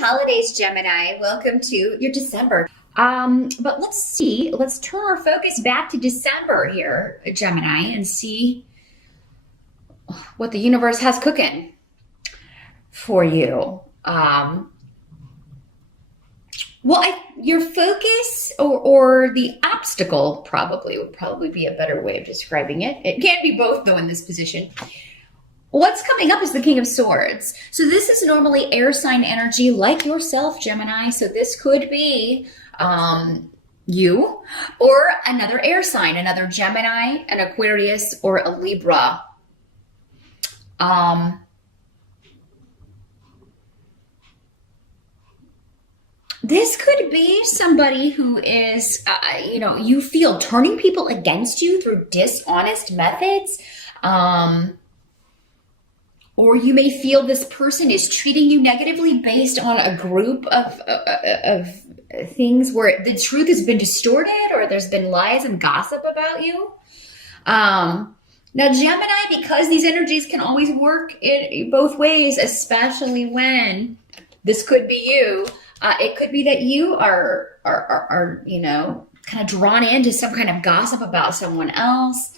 holidays, Gemini. Welcome to your December. But let's see. Let's turn our focus back to December here, Gemini, and see what the universe has cooking for you. Your focus or the obstacle would probably be a better way of describing it. It can't be both, though, in this position. What's coming up is the King of Swords. So this is normally air sign energy like yourself, Gemini. So this could be you or another air sign, another Gemini, an Aquarius, or a Libra. This could be somebody who is, you feel turning people against you through dishonest methods. Or you may feel this person is treating you negatively based on a group of things where the truth has been distorted or there's been lies and gossip about you. Now, Gemini, because these energies can always work in both ways, especially when this could be you. It could be that you are kind of drawn into some kind of gossip about someone else.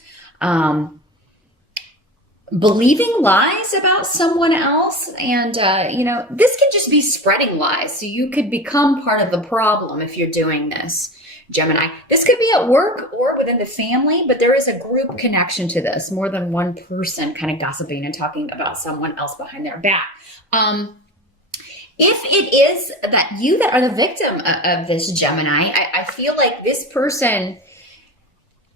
Believing lies about someone else. And, this can just be spreading lies. So you could become part of the problem if you're doing this, Gemini. This could be at work or within the family, but there is a group connection to this. More than one person kind of gossiping and talking about someone else behind their back. If it is that you that are the victim of this, Gemini, I feel like this person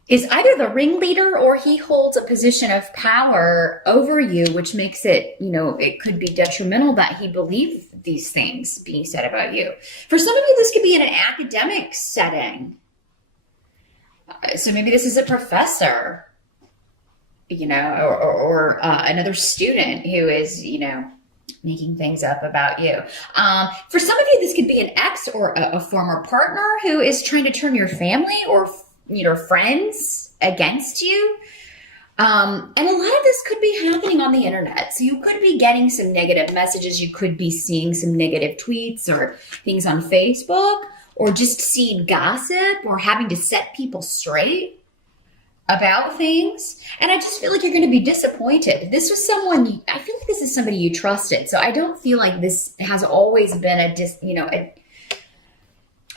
is either the ringleader or he holds a position of power over you, which makes it, it could be detrimental that he believes these things being said about you. For some of you, this could be in an academic setting. So maybe this is a professor, or another student who is, making things up about you. For some of you, this could be an ex or a former partner who is trying to turn your family or friends against you. And a lot of this could be happening on the internet. So you could be getting some negative messages. You could be seeing some negative tweets or things on Facebook, or just seeing gossip or having to set people straight about things. And I just feel like you're going to be disappointed. This was someone, I feel like this is somebody you trusted. So I don't feel like this has always been a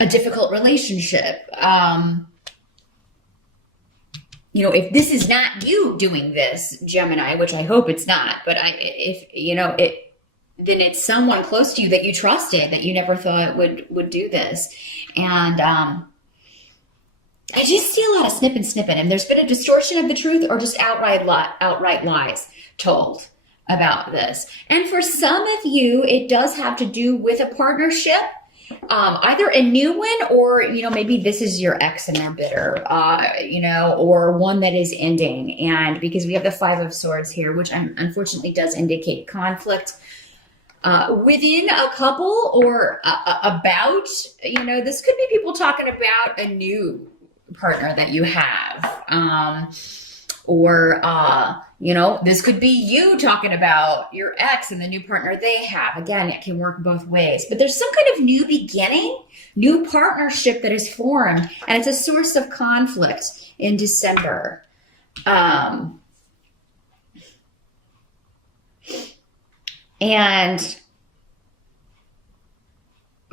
difficult relationship. If this is not you doing this, Gemini, which I hope it's not, but then it's someone close to you that you trusted that you never thought would do this. And I just see a lot of snipping, and there's been a distortion of the truth or just outright lies told about this. And for some of you, it does have to do with a partnership. Either a new one or, maybe this is your ex and they're bitter, or one that is ending. And because we have the Five of Swords here, which unfortunately does indicate conflict within a couple or about, this could be people talking about a new partner that you have. This could be you talking about your ex and the new partner they have. Again, it can work both ways. But there's some kind of new beginning, new partnership that is formed, and it's a source of conflict in December. And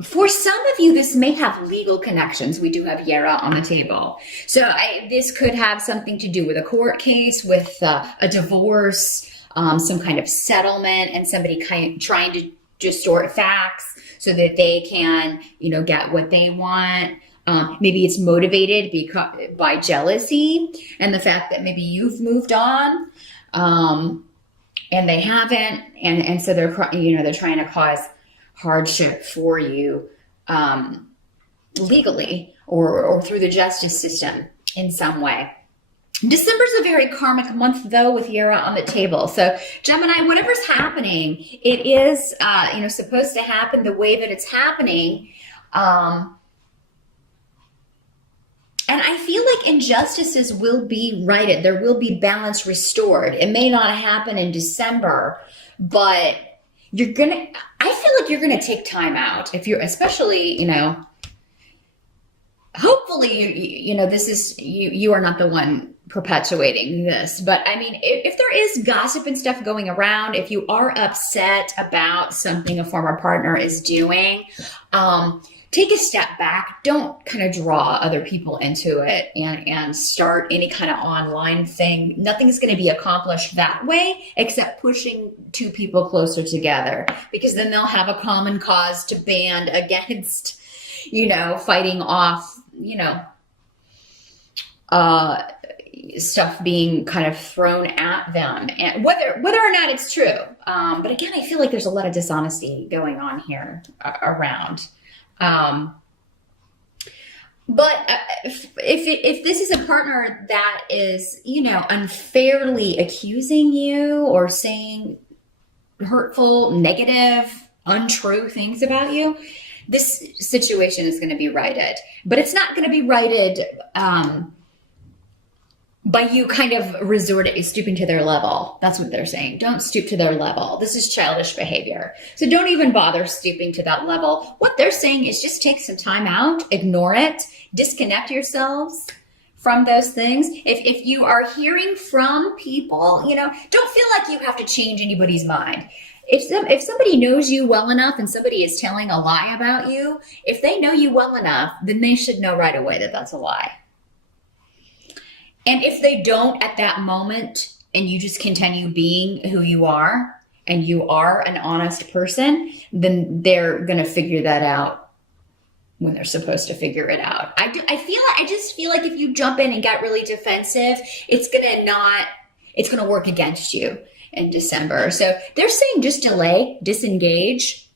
for some of you, this may have legal connections. We do have Yera on the table. So this could have something to do with a court case, with a divorce, some kind of settlement, and somebody trying to distort facts so that they can, get what they want. Maybe it's motivated by jealousy and the fact that maybe you've moved on and they haven't. And so they're trying to cause hardship for you legally or through the justice system in some way. December's a very karmic month, though, with Yera on the table. So Gemini, whatever's happening, it is supposed to happen the way that it's happening. And I feel like injustices will be righted. There will be balance restored. It may not happen in December, but you're gonna, I feel like you're gonna take time out if you're, especially, hopefully this is, you are not the one perpetuating this, but I mean, if there is gossip and stuff going around, if you are upset about something a former partner is doing, take a step back. Don't kind of draw other people into it and start any kind of online thing. Nothing's going to be accomplished that way except pushing two people closer together, because then they'll have a common cause to band against, fighting off, stuff being kind of thrown at them, and whether or not it's true. But again, I feel like there's a lot of dishonesty going on here around. But if this is a partner that is, unfairly accusing you or saying hurtful, negative, untrue things about you, this situation is going to be righted. But it's not going to be righted by you kind of stooping to their level. That's what they're saying. Don't stoop to their level. This is childish behavior. So don't even bother stooping to that level. What they're saying is just take some time out, ignore it, disconnect yourselves from those things. If you are hearing from people, don't feel like you have to change anybody's mind. If somebody knows you well enough and somebody is telling a lie about you, if they know you well enough, then they should know right away that that's a lie. And if they don't at that moment, and you just continue being who you are, and you are an honest person, then they're going to figure that out when they're supposed to figure it out. I just feel like if you jump in and get really defensive, it's going to work against you in December. So they're saying just delay, disengage.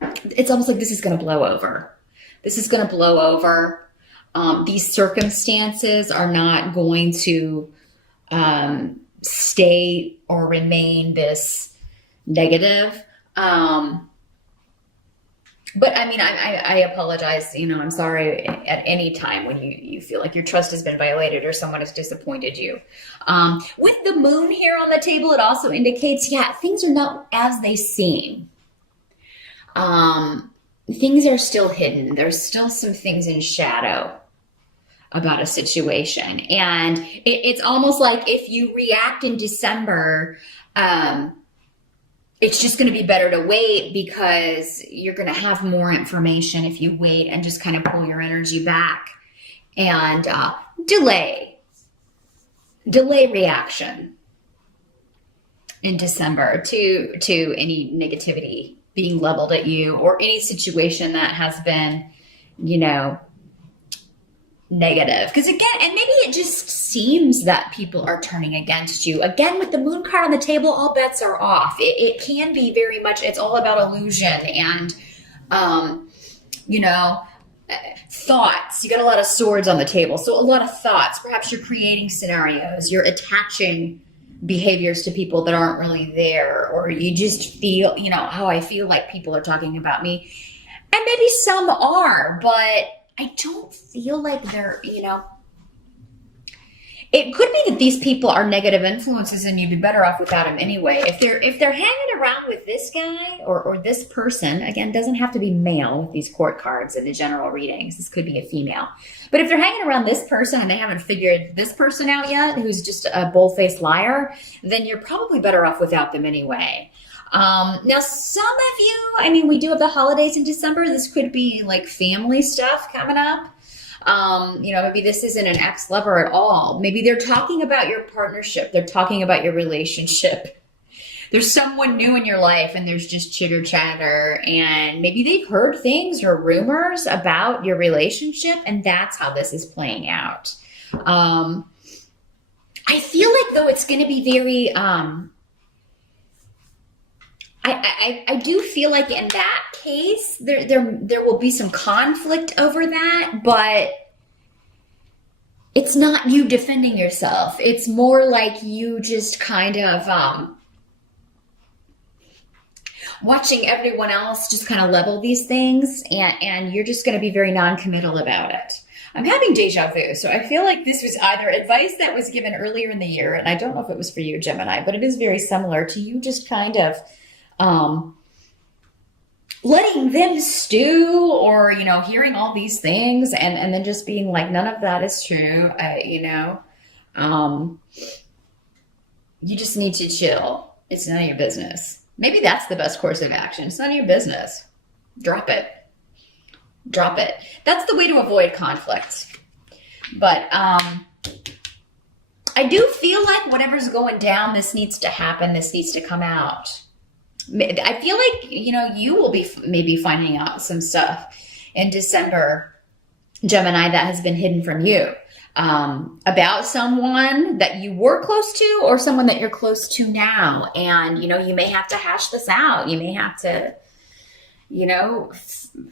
It's almost like this is going to blow over. This is going to blow over. These circumstances are not going to stay or remain this negative. But I mean, I apologize. I'm sorry at any time when you feel like your trust has been violated or someone has disappointed you. With the moon here on the table, it also indicates, things are not as they seem. Things are still hidden. There's still some things in shadow about a situation. And it's almost like if you react in December, it's just going to be better to wait, because you're going to have more information if you wait and just kind of pull your energy back and delay reaction in December to any negativity being leveled at you or any situation that has been, negative. Because again, and maybe it just seems that people are turning against you. Again, with the moon card on the table, all bets are off. It can be very much, it's all about illusion and, thoughts. You got a lot of swords on the table. So a lot of thoughts. Perhaps you're creating scenarios. You're attaching behaviors to people that aren't really there, or you just feel, how I feel like people are talking about me. And maybe some are, but I don't feel like they're, it could be that these people are negative influences and you'd be better off without them anyway. If they're hanging around with this guy or this person, again, doesn't have to be male with these court cards in the general readings. This could be a female. But if they're hanging around this person and they haven't figured this person out yet, who's just a bull-faced liar, then you're probably better off without them anyway. Now, some of you, we do have the holidays in December. This could be like family stuff coming up. Maybe this isn't an ex-lover at all. Maybe they're talking about your partnership. They're talking about your relationship. There's someone new in your life and there's just chitter chatter, and maybe they've heard things or rumors about your relationship, and that's how this is playing out. I feel like though it's going to be very, I do feel like in that case, there will be some conflict over that, but it's not you defending yourself. It's more like you just kind of watching everyone else just kind of level these things, and you're just going to be very non-committal about it. I'm having deja vu, so I feel like this was either advice that was given earlier in the year, and I don't know if it was for you, Gemini, but it is very similar to you just kind of letting them stew, or, hearing all these things and then just being like, none of that is true. You just need to chill. It's none of your business. Maybe that's the best course of action. It's none of your business. Drop it. Drop it. That's the way to avoid conflict. But I do feel like whatever's going down, this needs to happen. This needs to come out. I feel like, you will be maybe finding out some stuff in December, Gemini, that has been hidden from you, about someone that you were close to or someone that you're close to now. And, you may have to hash this out. You may have to,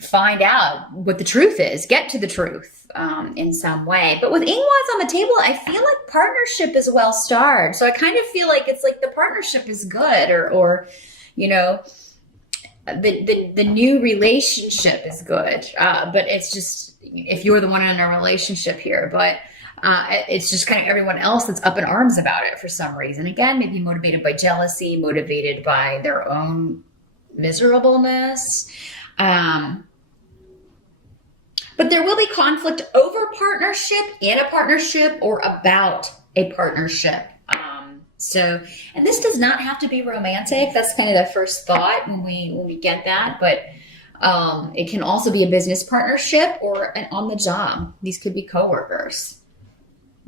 find out what the truth is, get to the truth in some way. But with Ingwans on the table, I feel like partnership is well starred. So I kind of feel like it's like the partnership is good, or the new relationship is good. But it's just, if you're the one in a relationship here, but it's just kind of everyone else that's up in arms about it for some reason. Again, maybe motivated by jealousy, motivated by their own miserableness. But there will be conflict over partnership, in a partnership, or about a partnership. And this does not have to be romantic. That's kind of the first thought when we get that. But it can also be a business partnership or an on the job. These could be coworkers.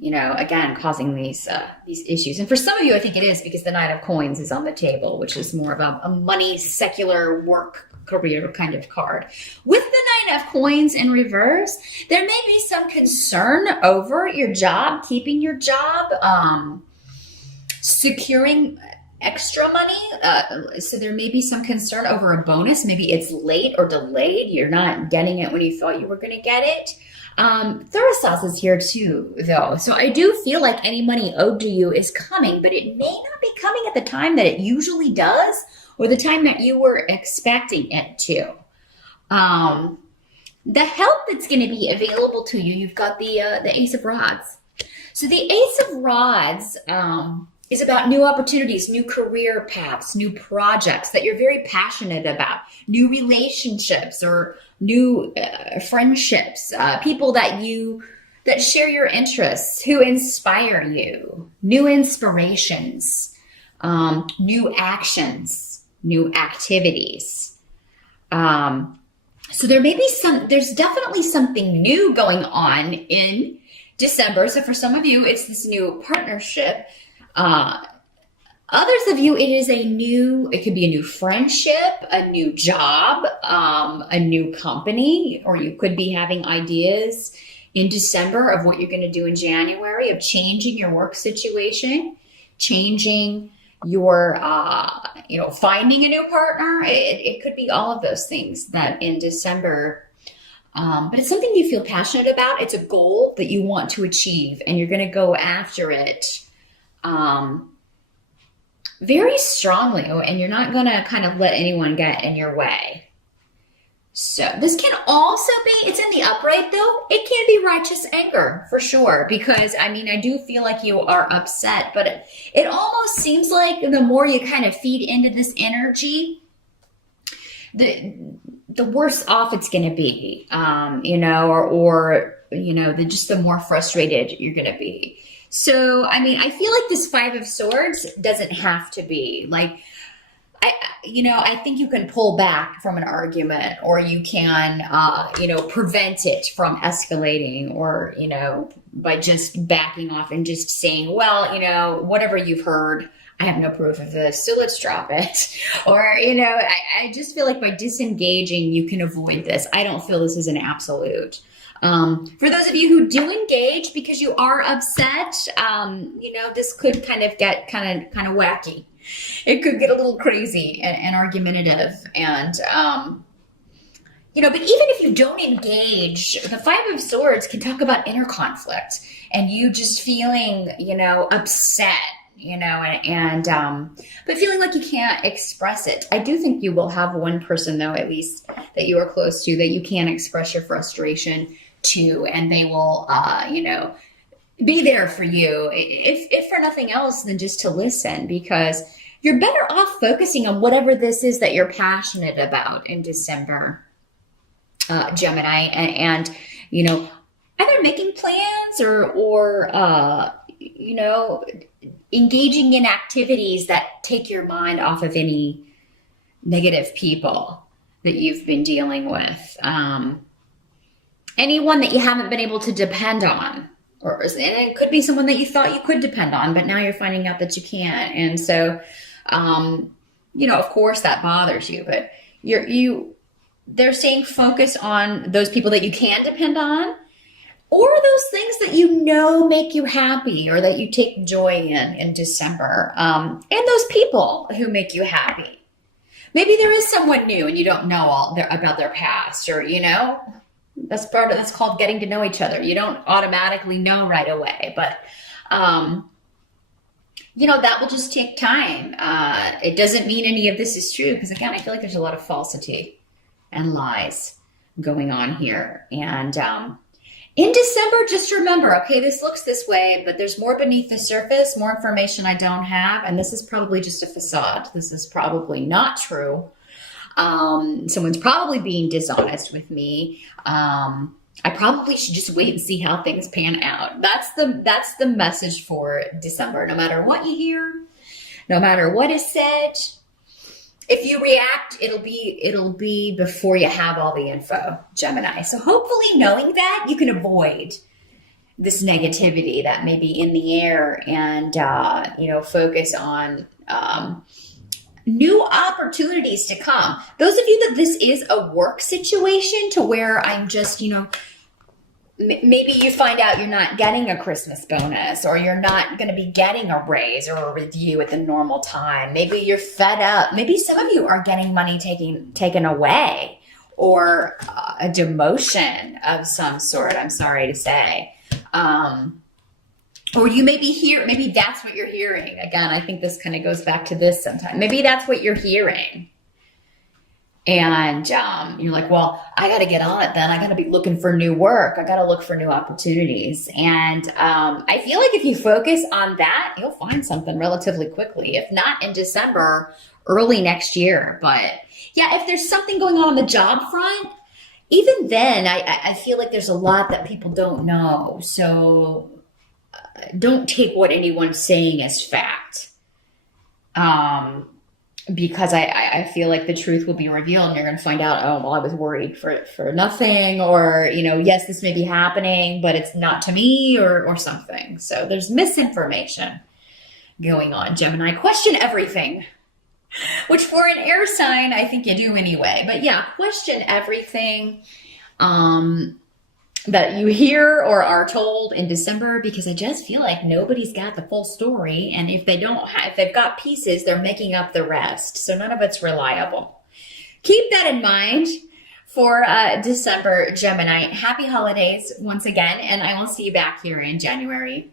Again, causing these issues. And for some of you, I think it is, because the Nine of Coins is on the table, which is more of a money, secular, work, career kind of card. With the Nine of Coins in reverse, there may be some concern over your job, keeping your job, securing extra money. So there may be some concern over a bonus. Maybe it's late or delayed. You're not getting it when you thought you were going to get it. Thurisaz is here too, though. So I do feel like any money owed to you is coming, but it may not be coming at the time that it usually does, or the time that you were expecting it to. The help that's going to be available to you, you've got the Ace of Rods. So the Ace of Rods is about new opportunities, new career paths, new projects that you're very passionate about, new relationships or new friendships, people that share your interests, who inspire you, new inspirations, new actions, new activities. So there's definitely something new going on in December. So for some of you, it's this new partnership. Others of you, it could be a new friendship, a new job, a new company, or you could be having ideas in December of what you're going to do in January, of changing your work situation, changing your, finding a new partner. It could be all of those things that in December, but it's something you feel passionate about. It's a goal that you want to achieve, and you're going to go after it very strongly, and you're not going to kind of let anyone get in your way. So this can also be, it's in the upright though, it can be righteous anger for sure, because I do feel like you are upset, but it almost seems like the more you kind of feed into this energy, the worse off it's going to be, just the more frustrated you're going to be. So, I feel like this Five of Swords doesn't have to be like, I think you can pull back from an argument, or you can, prevent it from escalating, or, by just backing off and just saying, well, whatever you've heard, I have no proof of this, so let's drop it. Or, I just feel like by disengaging, you can avoid this. I don't feel this is an absolute. For those of you who do engage because you are upset, this could kind of get kind of wacky. It could get a little crazy and argumentative. And, but even if you don't engage, the Five of Swords can talk about inner conflict and you just feeling, upset, but feeling like you can't express it. I do think you will have one person, though, at least that you are close to, that you can express your frustration to, and they will, be there for you, if for nothing else than just to listen, because you're better off focusing on whatever this is that you're passionate about in December, Gemini, and you know, either making plans or you know, engaging in activities that take your mind off of any negative people that you've been dealing with. Anyone that you haven't been able to depend on, and it could be someone that you thought you could depend on, but now you're finding out that you can't. And so, you know, of course that bothers you, but they're saying focus on those people that you can depend on, or those things that you know make you happy or that you take joy in December, and those people who make you happy. Maybe there is someone new and you don't know about their past, or, you know, that's called getting to know each other. You don't automatically know right away, but, you know, that will just take time. It doesn't mean any of this is true, because again, I feel like there's a lot of falsity and lies going on here. And, in December, just remember, okay, this looks this way, but there's more beneath the surface, more information I don't have, and this is probably just a facade. This is probably not true. Someone's probably being dishonest with me. I probably should just wait and see how things pan out. That's the message for December. No matter what you hear, no matter what is said, if you react, it'll be before you have all the info, Gemini. So hopefully knowing that, you can avoid this negativity that may be in the air, and, you know, focus on new opportunities to come. Those of you that this is a work situation to where I'm just, you know, maybe you find out you're not getting a Christmas bonus, or you're not going to be getting a raise or a review at the normal time. Maybe you're fed up. Maybe some of you are getting money taken away, or a demotion of some sort, I'm sorry to say. Or you may be maybe that's what you're hearing. Again, I think this kind of goes back to this sometime. Maybe that's what you're hearing. And you're like, well, I got to get on it then. I got to be looking for new work. I got to look for new opportunities. And I feel like if you focus on that, you'll find something relatively quickly. If not in December, early next year. But yeah, if there's something going on the job front, even then, I feel like there's a lot that people don't know. So don't take what anyone's saying as fact. Because I feel like the truth will be revealed, and you're going to find out, oh, well, I was worried for nothing, or, you know, yes, this may be happening, but it's not to me, or something. So there's misinformation going on, Gemini. Question everything, which for an air sign, I think you do anyway. But yeah, question everything that you hear or are told in December, because I just feel like nobody's got the full story. And if they've got pieces, they're making up the rest. So none of it's reliable. Keep that in mind for December, Gemini. Happy holidays once again. And I will see you back here in January.